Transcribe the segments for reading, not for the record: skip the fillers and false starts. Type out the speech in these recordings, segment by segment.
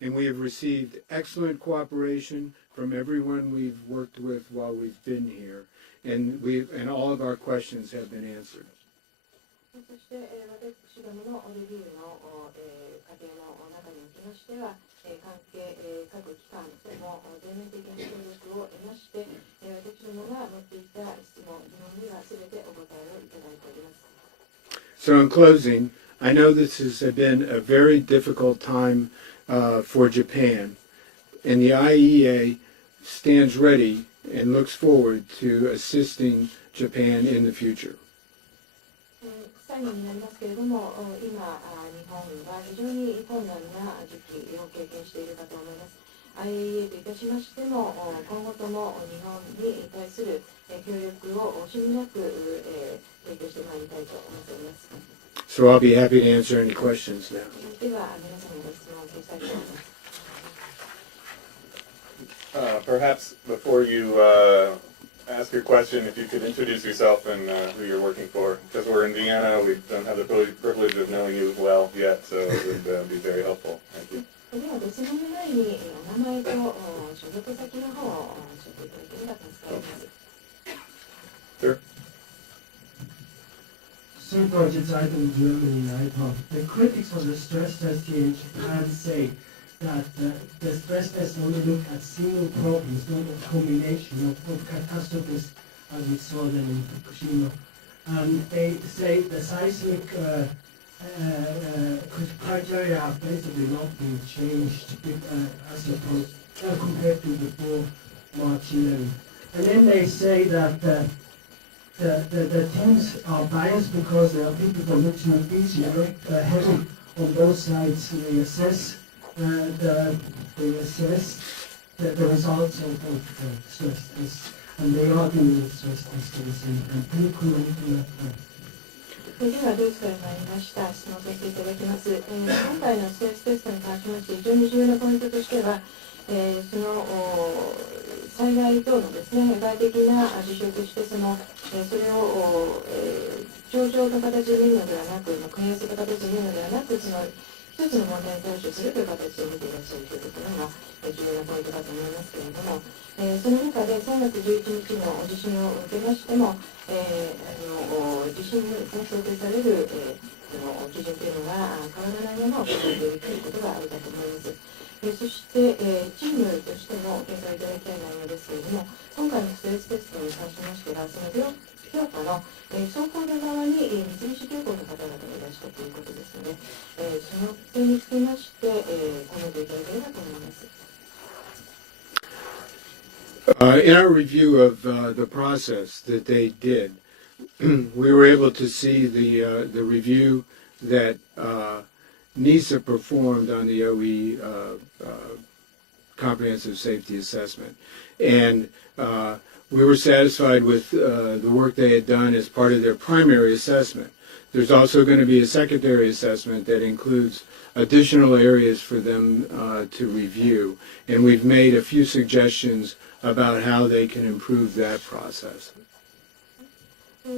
and we have received excellent cooperation from everyone we've worked with while we've been here, and all of our questions have been answered. そして、私どものレビューの過程の中におきましては、関係、各機関とも全面的な協力を得まして、私どもが持っていた質問、疑問には全てお答えをいただいております。So in closing, I know this has been a very difficult time for Japan, and the IEA stands ready and looks forward to assisting Japan in the future. 最後になりますけれども、今、日本は非常に困難な時期を経験しているかと思います。IAEA といたしましても、今後とも日本に対する協力を惜しみなく提供してまいりたいと思っております。So I'll be happy to answer any questions now. では、皆様のご質問を受けたいと思います。Perhaps before you ask your question, if you could introduce yourself and who you're working for. Because we're in Vienna, we don't have the privilege of knowing you well yet, so it would be very helpful. Thank you. では、ご質問の前にお名前と所属先の方を教えていただければ助かります。Sure. Same projects item in Germany, I thought. The critics of the stress test here in Japan say that the stress test only look at single problems, not a combination of catastrophes as we saw them in Fukushima. And they say the seismic criteria have basically not been changed as opposed compared to before March 11. And then they say that the teams are biased because there are people from Richmond Beach and very heavy on both sides. They assess the results of stress tests, and they are doing stress tests and pretty cool into that point. それではドイツから参りました。質問させていただきます。今回のストレステストに関しまして非常に重要なポイントとしては、その災害等のですね、外的な事象としてそれを上々の形で見るのではなく、組み合わせた形で見るのではなく、その一つの問題に対処するという形を見ていらっしゃるということが重要なポイントだと思いますけれども、その中で3月11日の地震を受けましても、地震に想定される基準というのが変わらないまま行っているということがあるかと思います。そして、チームとしても見解いただきたい内容ですけれども、今回のストレステストに関しましては、その評価の双方の側に三菱重工の方々がいらっしゃるということですので、その点につきまして、コメントいただければと思います。In our review of the process that they did, we were able to see the review that NISA performed on the OE comprehensive safety assessment, and we were satisfied with the work they had done as part of their primary assessment. There's also going to be a secondary assessment that includes additional areas for them to review, and we've made a few suggestions about how they can improve that process. 私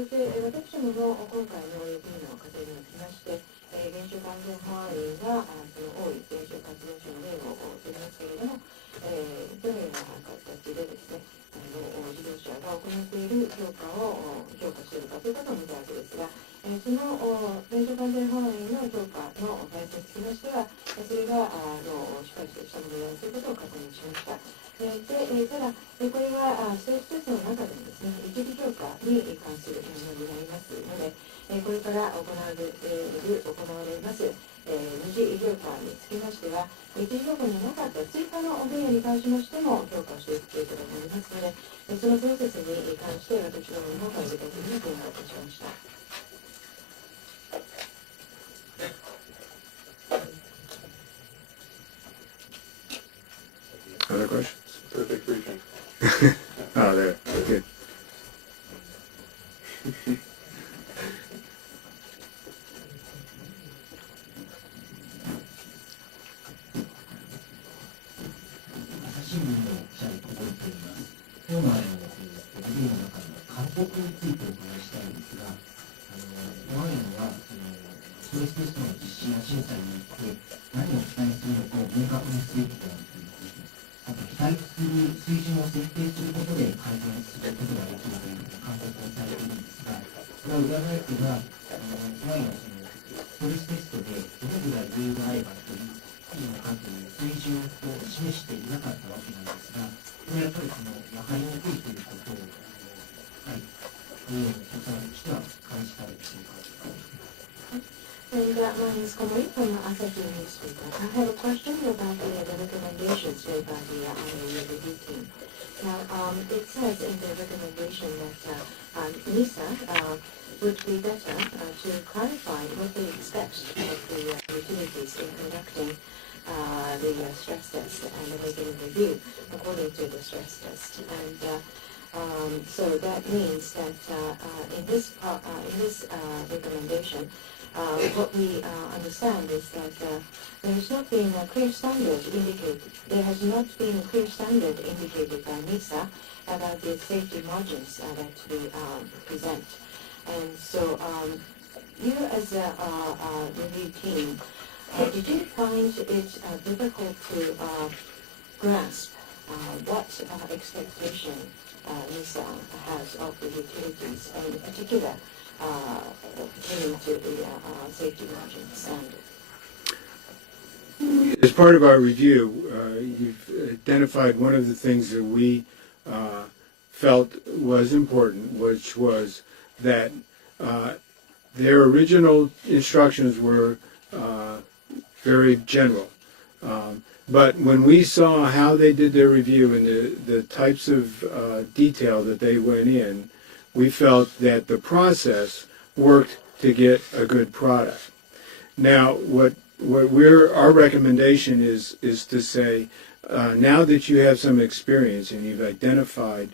どもの今回のレビューの過程におきまして、原子力安全保安院がその多い原子力発電所の例を取りますけれども、どのような形でですね、自動車が行っている評価しているかということを見たわけですが、その原子力安全保安院の評価の体制につきましては、それがしっかりとしたものであるということを確認しました。ただ、これはストレステストの中でもですね、一時評価に関するものになりますので、これから行われます、二次評価につきましては、一次評価になかった追加の分野に関しましても評価をしていくということになりますので、そのプロセスに関して私どもの方から具体的に提案いたしました。Other questions? Perfect briefing. Oh, there. Good. 新聞の記者に届いています。今日のレビューの中の勧告についてお伺いしたいんですが、我々はストレステストの実施や審査によって何を期待するのかを明確にするは、ワインのそのストレステストでどのぐらい余裕があればいいのかという水準を示していなかったわけなんですが、これやっぱり分かりにくいということを、はい、運営の調査としては感じたりしています。And my name is Komori from Asahi Newspaper. I have a question about the recommendations made by the Iaea review team. Now, it says in the recommendation that NISA would be better to clarify what they expect of the utilities in conducting the stress test and making a review according to the stress test. And so that means that in this recommendation, what we understand is that there has not been a clear standard indicated. There has not been a clear standard indicated by NISA about the safety margins that we present. And so, you as a review team, did you find it difficult to grasp what expectation NISA has of the utilities, and in particular, pertaining to the safety margin standard? As part of our review, you've identified one of the things that we felt was important, which was that their original instructions were very general. But when we saw how they did their review and the types of detail that they went in, we felt that the process worked to get a good product. Now, our recommendation is to say, now that you have some experience and you've identified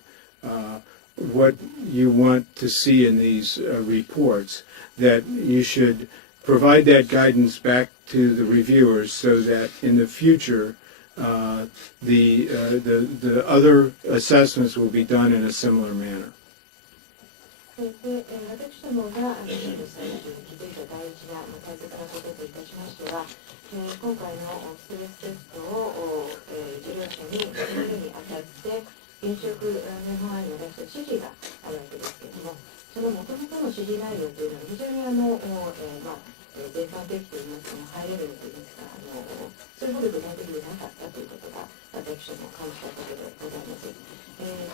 what you want to see in these reports, that you should provide that guidance back to the reviewers so that in the future the other assessments will be done in a similar manner. で私どもが気づいた大事な大切なことといたしましては、今回のストレステストを事業者に始めるにあたって飲食年本案に出した指示があるわけですけれども、その元々の指示内容というのは非常に全般的といいますか、ハイレベルといいますか、それほど具体的でなかったということが私ども感じたことでございます。た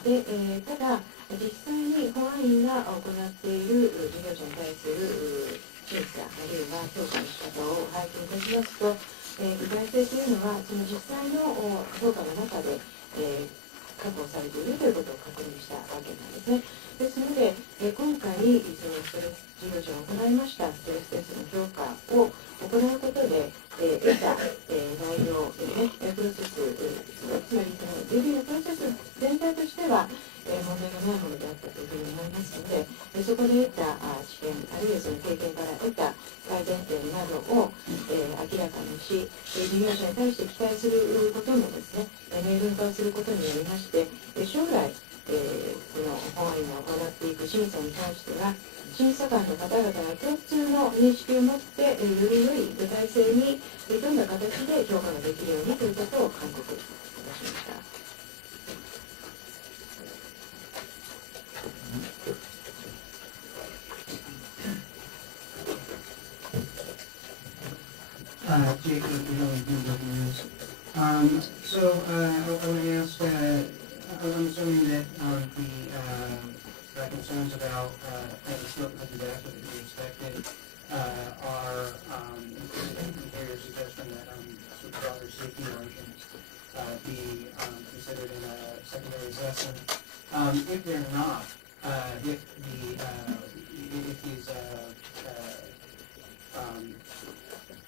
だ実際に保安院が行っている事業者に対する審査あるいは評価の仕方を拝見いたしますと、具体性というのはその実際の評価の中で、確保されているということを確認したわけなんですね。ですので、今回そのストレス事業者が行いましたストレステストの評価を行うことで、得た、内容ですね、プロセス、つまりそのレビューのプロセス全体としては、問題がないものであったというふうに思いますので、そこで得た知見、あるいはその経験から得た改善点などを、明らかにし、事業者に対して期待することもですね、明文化をすることによりまして、将来、この保安院が行っていく審査に関しては、審査官の方々が共通の認識を持って、より良い具体性にどんな形で評価ができるようにということを勧告いたしました。Jacob, News. So I want to ask, I'm assuming that the concerns about the slip of the disaster that we expected are compared to suggestion that broader safety margins be considered in a secondary assessment. If they're not, if these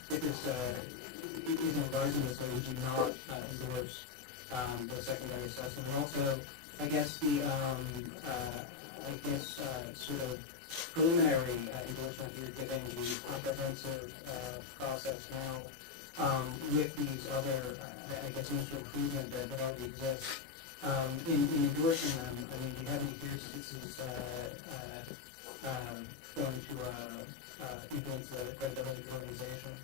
if this isn't advising this, so would you not endorse the secondary assessment? And also, I guess sort of preliminary endorsement you're giving the comprehensive process now with these other, I guess, means for improvement that already exist. In endorsing them, I mean, do you have any fears that this is going to influence the credibility of the organization?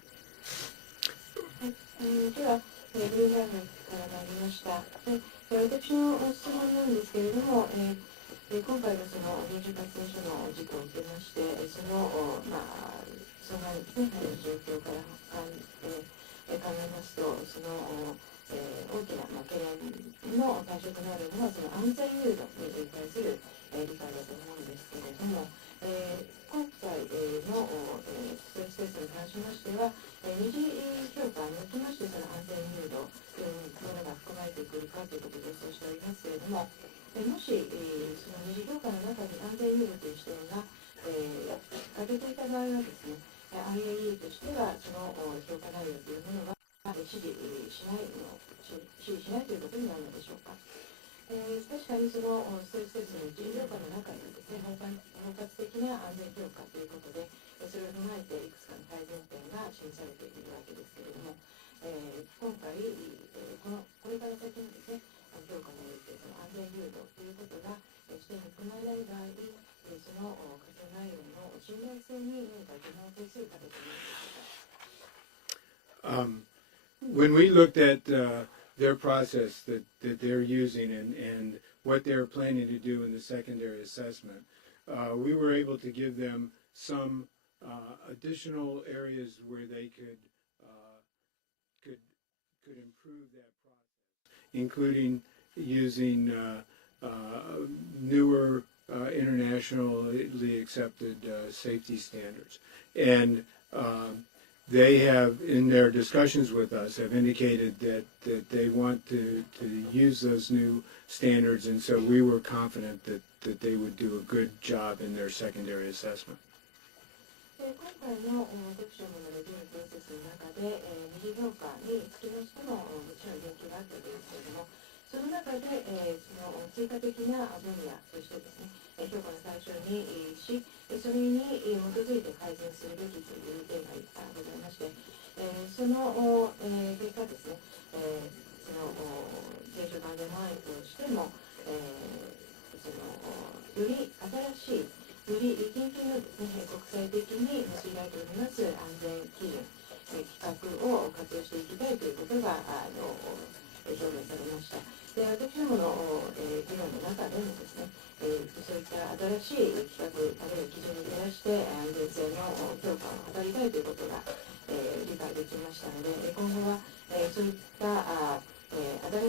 では、ブルームから参りました。で私の質問なんですけれども、今回のその原子力発電所の事故を受けまして、その、損害のですね、状況から考えますと、その、大きな、懸念の対象となるのは、その安全誘導に対する、理解だと思うんですけれども、今回の、ストレステストに関しましては、二次評価におきまして、その安全誘導というものが含まれてくるかということで予想しておりますけれども、もし、その二次評価の中に安全誘導という視点が、欠けていた場合はですね、IAEA としてはその評価内容というものは支持しないということになるのでしょうか。確かにそのストレステストの一次評価の中にですね、包括的な安全評価ということで、それを踏まえていくつかの改善点が示されているわけですけれども、今回、これから先にですね、評価においてその安全誘導ということが視点に含まれない場合に、その活動内容の信頼性に何か疑問を呈する形になるでしょうか。When we looked at their process that they're using and what they're planning to do in the secondary assessment, we were able to give them some additional areas where they could improve that process, including using newer internationally accepted safety standards. And they have, in their discussions with us, have indicated that they want to use those new standards, and so we were confident that they would do a good job in their secondary assessment. 今回の読書のレビュープロセスの中で、二次評価につきましてももちろん言及があったわけですけれども、その中で、その追加的な分野としてですね、評価の対象にし、それに基づいて改善するべきという点がございまして、その結果ですね、その原子力安全マイとしても、そのより新しいより緊急のですね、国際的に用いられております安全基準、規格を活用していきたいということが表明されました。で、私どもの議論の中でもですね、そういった新しい規格あるいは基準に照らして安全性の強化を図りたいということが理解できましたので、今後はそういった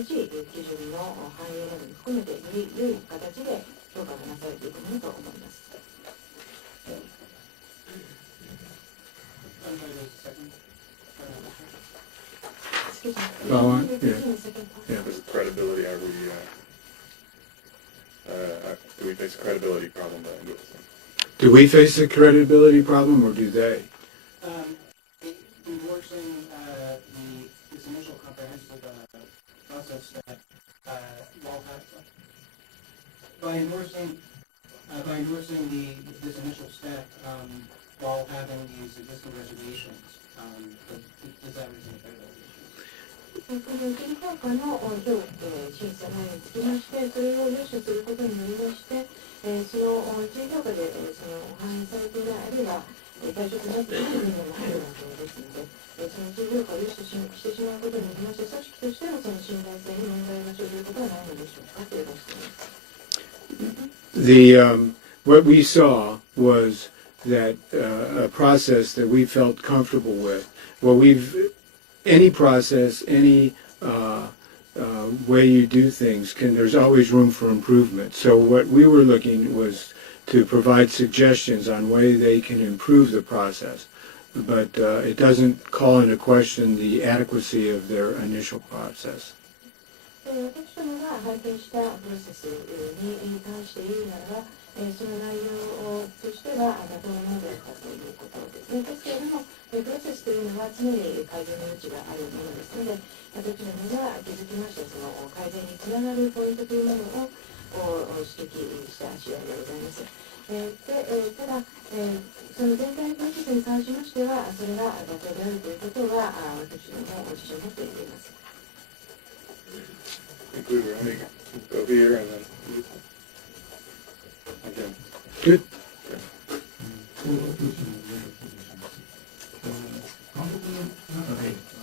新しい基準の反映なども含めてより良い形で評価がなされていくものと思います。Credibility, do we face a credibility problem by endorsing? Do we face a credibility problem, or do they? Endorsing this initial comprehensive process that by endorsing this initial step while having these existing reservations, does that reason credibility? この受け評価の審査内容につきまして、それを良しとすることになりまして、その一次評価でその反映されていない、あるいは対象となっていない分野もあるわけですので、その一次評価を良しとしてしまうことになりまして、組織としてのその信頼性に問題が生じることはないのでしょうかというご質問です。What we saw was that a process that we felt comfortable with. Well, any process, any way you do things, there's always room for improvement. So what we were looking was to provide suggestions on way they can improve the process, but it doesn't call into question the adequacy of their initial process. 私どもが拝見したプロセスに関して言うならば、その内容としては妥当なものであったということですね。ですけれども、プロセスというのは常に改善の余地があるものですので、どちらもが気づきまして、その改善につながるポイントというものを指摘した次第でございます。ただ、その全体のプロセスに関しましては、それが妥当であるということは、私ども自信を持って言えます。I think we were only go here and then again. Good. Okay.